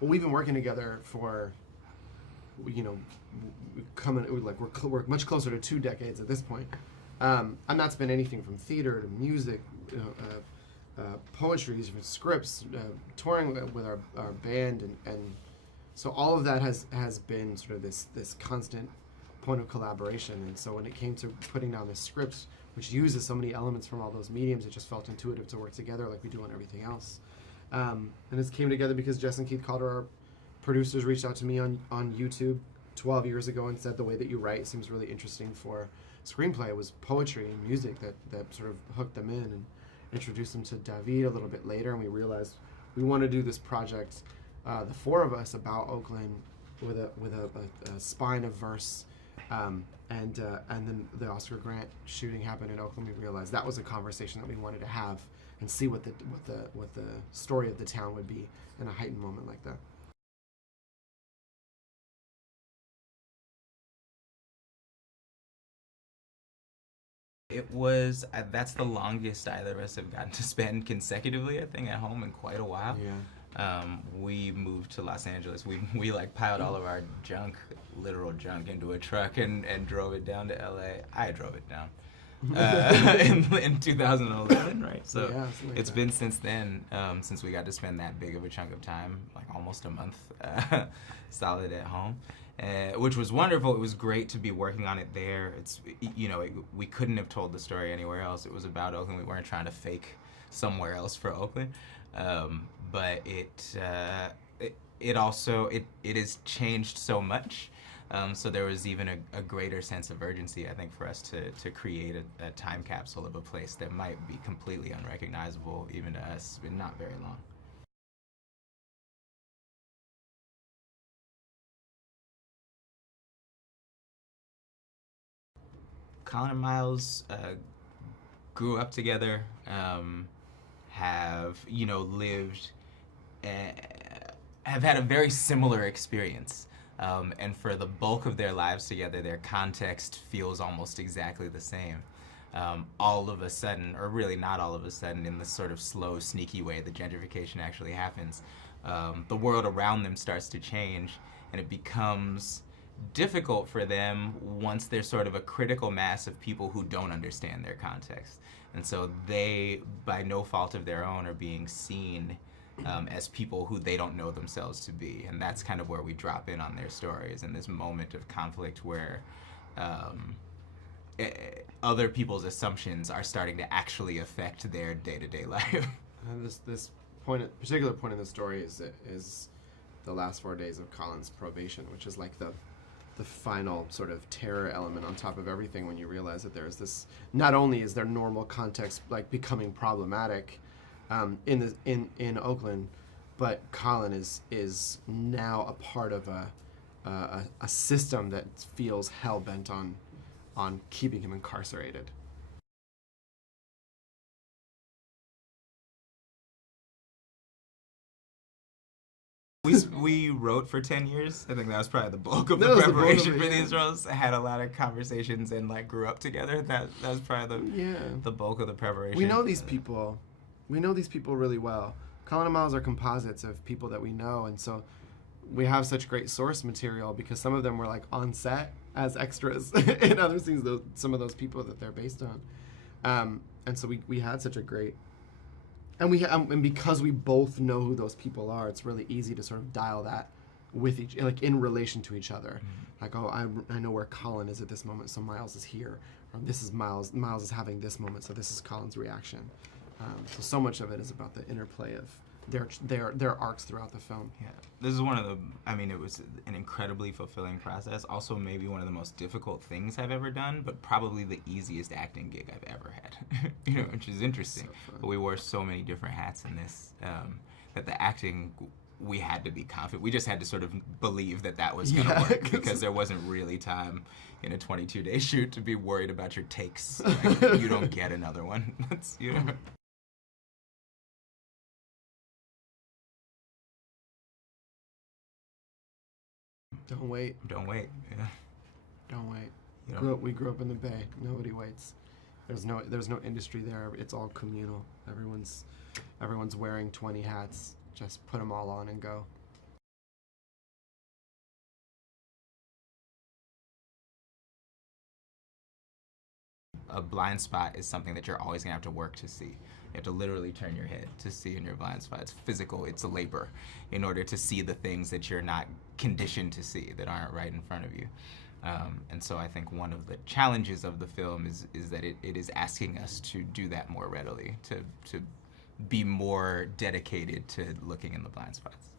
well, we've been working together for, you know, we're much closer to 2 decades at this point. And that's been anything from theater to music, poetry, scripts, touring with our band, and so all of that has been sort of this constant point of collaboration. And so when it came to putting down this script, which uses so many elements from all those mediums, it just felt intuitive to work together like we do on everything else. And it came together because Jess and Keith Calder, our producers, reached out to me on YouTube 12 years ago and said, the way that you write seems really interesting for screenplay. It was poetry and music that sort of hooked them in, and introduced them to David a little bit later, and we realized we want to do this project, the 4 of us, about Oakland with a spine of verse. And then the Oscar Grant shooting happened in Oakland. We realized that was a conversation that we wanted to have and see what the story of the town would be in a heightened moment like that. It was, that's the longest either of us have gotten to spend consecutively, I think, at home in quite a while. Yeah. We moved to Los Angeles. We like piled all of our junk, literal junk, into a truck and drove it down to LA. I drove it down in 2011, right? So yeah, it's been since then, since we got to spend that big of a chunk of time, like almost a month solid at home. Which was wonderful. It was great to be working on it there. It's, you know, we couldn't have told the story anywhere else. It was about Oakland. We weren't trying to fake somewhere else for Oakland. But it also has changed so much. So there was even a greater sense of urgency, I think, for us to create a time capsule of a place that might be completely unrecognizable even to us in not very long. Collin and Miles grew up together, have, you know, lived, have had a very similar experience. And for the bulk of their lives together, their context feels almost exactly the same. All of a sudden, or really not all of a sudden, in this sort of slow, sneaky way that gentrification actually happens, the world around them starts to change, and it becomes difficult for them once there's sort of a critical mass of people who don't understand their context. And so they, by no fault of their own, are being seen as people who they don't know themselves to be. And that's kind of where we drop in on their stories, in this moment of conflict where other people's assumptions are starting to actually affect their day-to-day life. And this particular point in the story is the last 4 days of Collin's probation, which is like the final sort of terror element on top of everything, when you realize that there's this, not only is their normal context like becoming problematic in Oakland, but Collin is now a part of a system that feels hell-bent on keeping him incarcerated. We wrote for 10 years. I think that was probably the bulk of the preparation for these roles. I had a lot of conversations and like grew up together. That was probably the bulk of the preparation. We know these people. We know these people really well. Collin and Miles are composites of people that we know, and so we have such great source material because some of them were like on set as extras in other scenes. Some of those people that they're based on, and so we had such a great. And because we both know who those people are, it's really easy to sort of dial that with like in relation to each other. Mm-hmm. Like, oh, I know where Collin is at this moment, so Miles is here. Or this is Miles. Miles is having this moment, so this is Collin's reaction. So much of it is about the interplay of their arcs throughout the film. Yeah, this is one of the. I mean, it was an incredibly fulfilling process. Also, maybe one of the most difficult things I've ever done, but probably the easiest acting gig I've ever had. You know, which is interesting. So but we wore so many different hats in this that the acting, we had to be confident. We just had to sort of believe that was going to work because there wasn't really time in a 22-day shoot to be worried about your takes. Like, you don't get another one. That's, you know. Don't wait. Don't wait. Yeah. Don't wait. We grew up in the Bay. Nobody waits. There's no industry there. It's all communal. Everyone's wearing 20 hats. Just put them all on and go. a blind spot is something that you're always going to have to work to see. You have to literally turn your head to see in your blind spot. It's physical, it's a labor in order to see the things that you're not conditioned to see, that aren't right in front of you. And so I think one of the challenges of the film is that it is asking us to do that more readily, to be more dedicated to looking in the blind spots.